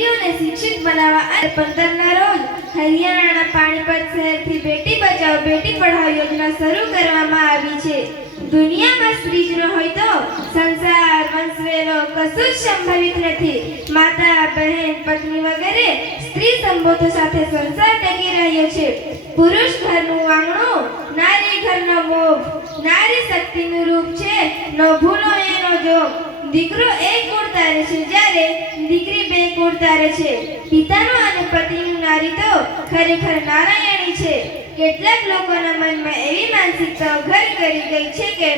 દીકરીઓને શિક્ષિત બનાવવા અને 15ના રોજ હરિયાણાના પાણીપત શહેરથી બેટી બચાવો બેટી પઢાઓ યોજના શરૂ કરવામાં આવી છે। દુનિયામાં સ્ત્રી જ ન હોય તો સંસાર વંશવેલો કશું જ સંભવિત નથી। માતા બહેન પત્ની વગેરે સ્ત્રી સંબોધો સાથે સંસાર ટકી રહ્યો છે। પુરુષ ઘરનું આંગણું, નારી ઘરનો મોભ, નારી શક્તિનું રૂપ છે, ન ભૂલો એનો જોગ। દીકરો એક કુળ તારે છે જ્યારે દીકરી બે કુળ તારે છે। પિતાનું અને પતિનું નારી તો ખરેખર નારાયણી છે। કેટલાક લોકોના મનમાં એવી માનસિકતાઓ ઘર કરી ગઈ છે કે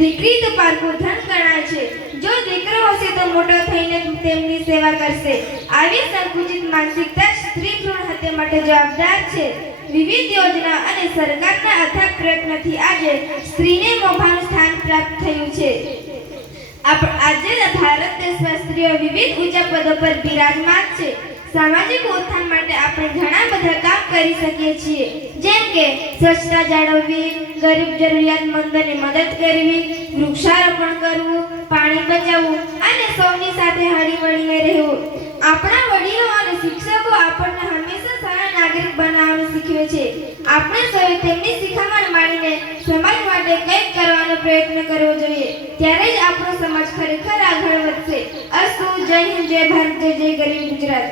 દીકરી તો પારકું ધન ગણાય છે, જો દીકરો હશે તો મોટો થઈને તેમની સેવા કરશે। આવી સંકુચિત માનસિકતા સ્ત્રી ભ્રૂણ હત્યા માટે જવાબદાર છે। વિવિધ યોજના અને સરકારના અથાગ પ્રયત્નોથી આજે સ્ત્રીને મોભાનું સ્થાન પ્રાપ્ત થયું છે। આજે ભારત દેશમાં સ્ત્રીઓ વિવિધ ઊંચા પદો પર બિરાજમાન છે। સામાજિક ઉત્થાન માટે આપણે ઘણા બધા કામ કરી શકીએ છીએ, જેમ કે સ્વચ્છતા જાળવવી, ગરીબ જરૂરિયાતમંદોને મદદ કરવી, વૃક્ષારોપણ કરવું, પાણી બચાવવું અને સૌની સાથે હળીમળીને રહેવું। આપણા વડીલો અને શિક્ષકો આપણને હંમેશા સારા નાગરિક બનાવવાનું શીખવે છે। આપણે સૌએ તેમની શિખામણ માનીને સમાજ માટે કંઈક કરવાનો પ્રયત્ન કરવો જોઈએ, ત્યારે જ આપણો સમાજ ખરેખર આગળ વધશે। અસ્તુ, જય હિન્દ, જય ભારત, જય જય ગરીબ ગુજરાત।